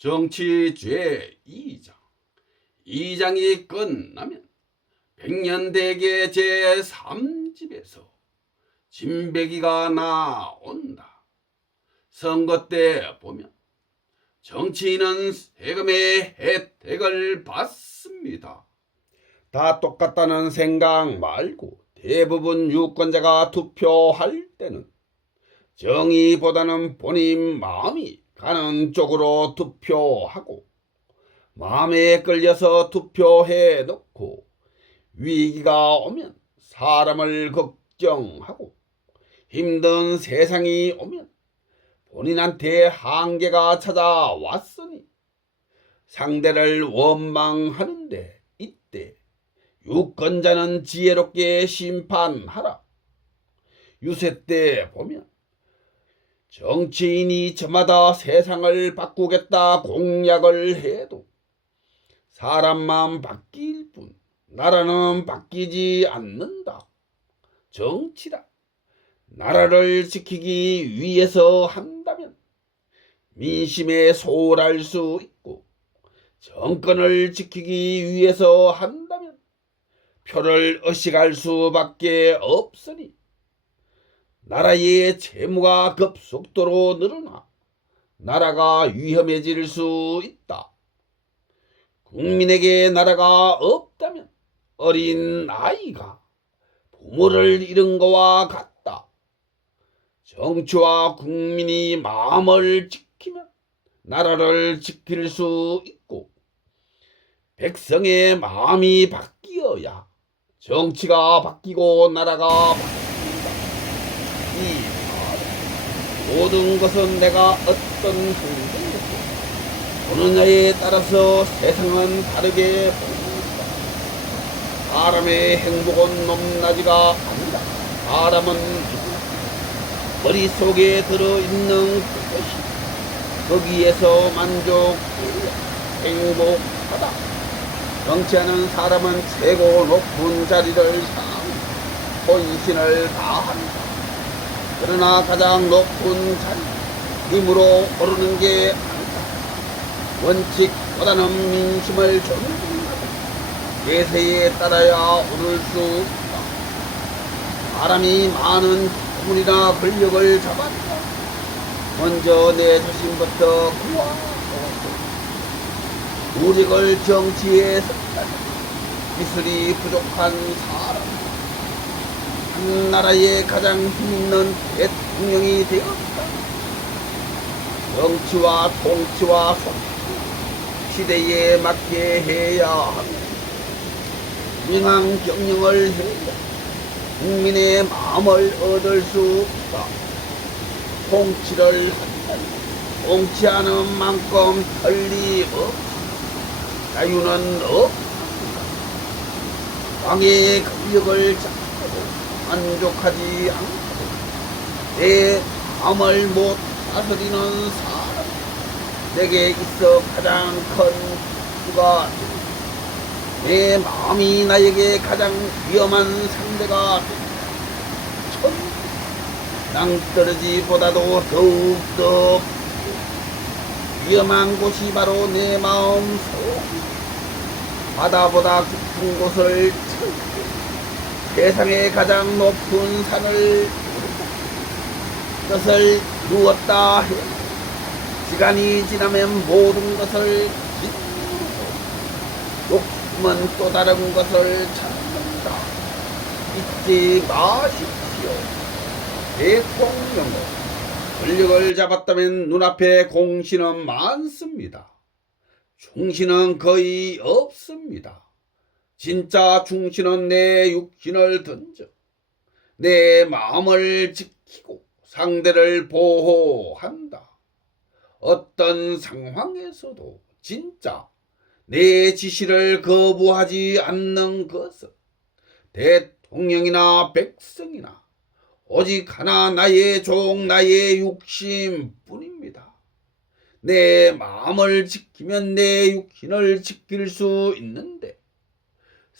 정치 제2장. 2장이 끝나면 백년대계 제3집에서 진배기가 나온다. 선거 때 보면 정치인은 세금의 혜택을 받습니다. 다 똑같다는 생각 말고 대부분 유권자가 투표할 때는 정의보다는 본인 마음이 가는 쪽으로 투표하고 마음에 끌려서 투표해 놓고 위기가 오면 사람을 걱정하고 힘든 세상이 오면 본인한테 한계가 찾아왔으니 상대를 원망하는데 이때 유권자는 지혜롭게 심판하라. 유세 때 보면 정치인이 저마다 세상을 바꾸겠다 공약을 해도 사람만 바뀔 뿐 나라는 바뀌지 않는다. 정치다. 나라를 지키기 위해서 한다면 민심에 소홀할 수 있고 정권을 지키기 위해서 한다면 표를 의식할 수밖에 없으니 나라의 채무가 급속도로 늘어나 나라가 위험해질 수 있다. 국민에게 나라가 없다면 어린 아이가 부모를 잃은 것과 같다. 정치와 국민이 마음을 지키면 나라를 지킬 수 있고 백성의 마음이 바뀌어야 정치가 바뀌고 나라가 바뀐다. 이 모든 것은 내가 어떤 행동이고 보느냐에 따라서 세상은 다르게 보인다. 사람의 행복은 높낮이가 아니라 사람은 머릿속에 들어있는 그것이 거기에서 만족해야 행복하다. 정치하는 사람은 최고 높은 자리를 향해 혼신을 다한다. 그러나 가장 높은 자리 힘으로 오르는 게 아니다. 원칙보다는 민심을 존중하고 대세에 따라야 오를 수 있다. 사람이 많은 기물이나 권력을 잡았다. 먼저 내 자신부터 구하고 우력을 정치에 썼다. 기술이 부족한 사람 한 나라의 가장 힘있는 대통령이 되었다. 정치와 통치와 속도 시대에 맞게 해야 하며 명한 경영을 해야 국민의 마음을 얻을 수 있다. 통치를 한다면 통치하는 만큼 틀림없이 자유는 없습니다. 왕의 권력을 잡고 만족하지 않고 내 마음을 못 다스리는 사람 내게 있어 가장 큰 수가 된다. 내 마음이 나에게 가장 위험한 상대가 된다. 땅떨어지보다도 더욱더 위험한 곳이 바로 내 마음속 바다보다 깊은 곳을 찾고 세상의 가장 높은 산을 뜻을 누웠다 해 시간이 지나면 모든 것을 짓누르고 욕심은 또 다른 것을 찾는다. 잊지 마십시오. 대통령은 권력을 잡았다면 눈앞에 공신은 많습니다. 충신은 거의 없습니다. 진짜 충신은 내 육신을 던져 내 마음을 지키고 상대를 보호한다. 어떤 상황에서도 진짜 내 지시를 거부하지 않는 것은 대통령이나 백성이나 오직 하나 나의 종 나의 육신뿐입니다. 내 마음을 지키면 내 육신을 지킬 수 있는데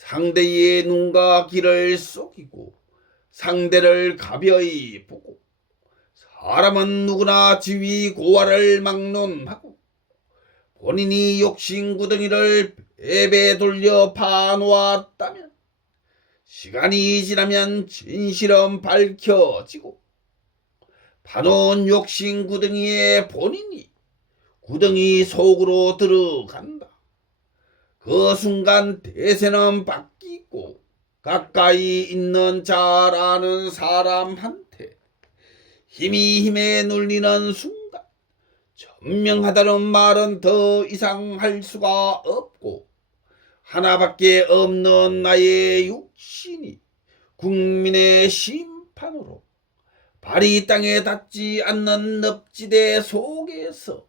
상대의 눈과 귀를 속이고 상대를 가벼이 보고 사람은 누구나 지위 고하를 막론하고 본인이 욕심구덩이를 배배 돌려 파놓았다면 시간이 지나면 진실은 밝혀지고 파놓은 욕심구덩이에 본인이 구덩이 속으로 들어간다. 그 순간 대세는 바뀌고 가까이 있는 잘 아는 사람한테 힘에 눌리는 순간 현명하다는 말은 더 이상 할 수가 없고 하나밖에 없는 나의 육신이 국민의 심판으로 발이 땅에 닿지 않는 늪지대 속에서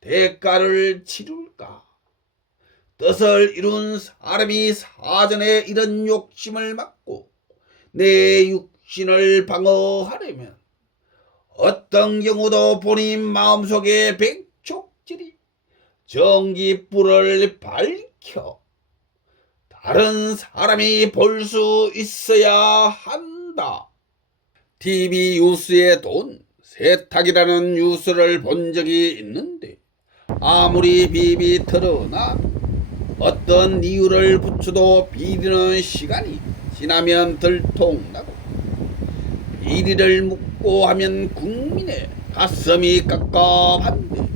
대가를 치룰까? 뜻을 이룬 사람이 사전에 이런 욕심을 막고 내 육신을 방어하려면 어떤 경우도 본인 마음속에 백촉질이 전기불을 밝혀 다른 사람이 볼 수 있어야 한다. TV 뉴스에 돈 세탁이라는 뉴스를 본 적이 있는데 아무리 비비 털어놔 어떤 이유를 붙여도 비리는 시간이 지나면 들통나고 비리를 묻고 하면 국민의 가슴이 깝깝한데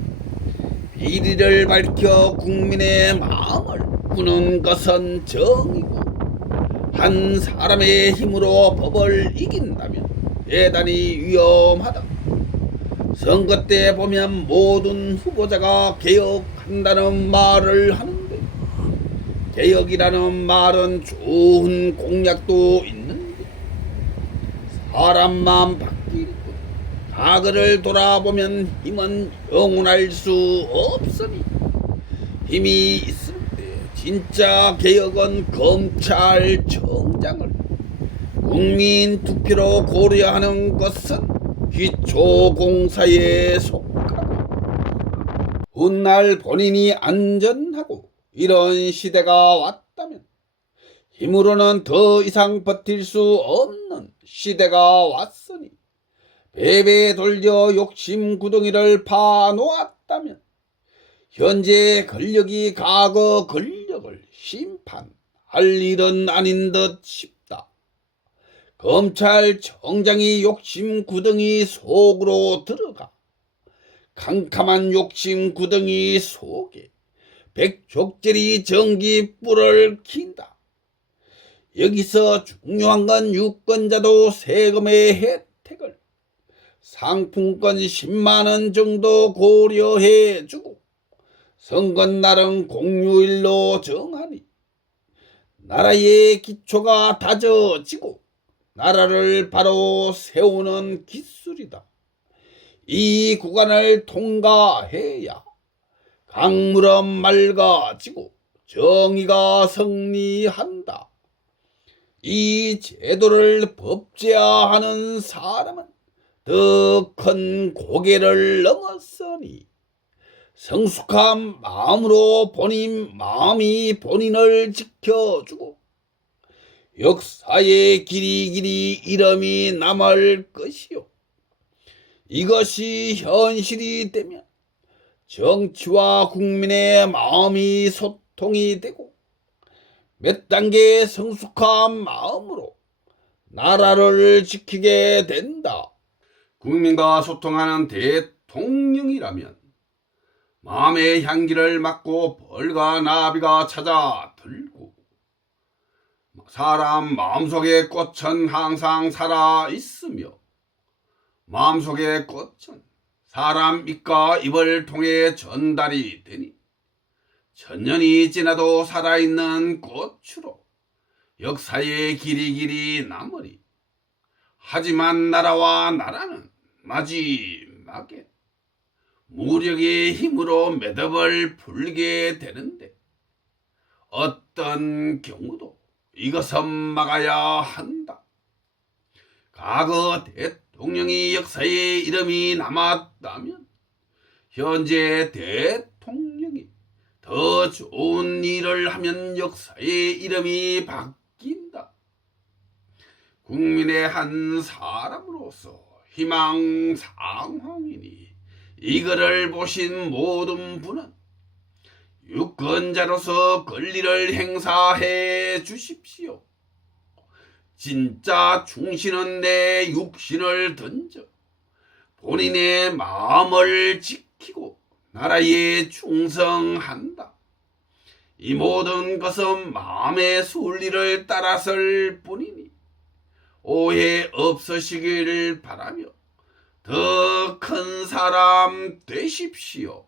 비리를 밝혀 국민의 마음을 꾸는 것은 정이고 한 사람의 힘으로 법을 이긴다면 대단히 위험하다. 선거 때 보면 모든 후보자가 개혁한다는 말을 하는데 개혁이라는 말은 좋은 공약도 있는데 사람만 바뀔 뿐 과거를 돌아보면 힘은 영원할 수 없으니 힘이 있을 때 진짜 개혁은 검찰청장을 국민 투표로 고려하는 것은 기초공사에 속하고 훗날 본인이 안전하고 이런 시대가 왔다면 힘으로는 더 이상 버틸 수 없는 시대가 왔으니 배배 돌려 욕심 구덩이를 파놓았다면 현재 권력이 과거 권력을 심판할 일은 아닌 듯 싶다. 검찰청장이 욕심 구덩이 속으로 들어가 캄캄한 욕심 구덩이 속에 백족절이 전기불을 킨다. 여기서 중요한 건 유권자도 세금의 혜택을 상품권 10만원 정도 고려해주고 선거날은 공휴일로 정하니 나라의 기초가 다져지고 나라를 바로 세우는 기술이다. 이 구간을 통과해야 강물은 맑아지고 정의가 승리한다. 이 제도를 법제화하는 사람은 더 큰 고개를 넘었으니 성숙한 마음으로 본인 마음이 본인을 지켜주고 역사의 길이길이 이름이 남을 것이요. 이것이 현실이 되면 정치와 국민의 마음이 소통이 되고 몇 단계 성숙한 마음으로 나라를 지키게 된다. 국민과 소통하는 대통령이라면 마음의 향기를 맡고 벌과 나비가 찾아 들고 사람 마음속의 꽃은 항상 살아있으며 마음속의 꽃은 사람 입과 입을 통해 전달이 되니 천년이 지나도 살아있는 꽃으로 역사의 길이길이 남으리. 하지만 나라와 나라는 마지막에 무력의 힘으로 매듭을 풀게 되는데 어떤 경우도 이것은 막아야 한다. 과거 대통령이 역사에 이름이 남았다면 현재 대통령이 더 좋은 일을 하면 역사의 이름이 바뀐다. 국민의 한 사람으로서 희망 상황이니 이거를 보신 모든 분은 유권자로서 권리를 행사해 주십시오. 진짜 충신은 내 육신을 던져 본인의 마음을 지키고 나라에 충성한다. 이 모든 것은 마음의 순리를 따라설 뿐이니 오해 없으시기를 바라며 더 큰 사람 되십시오.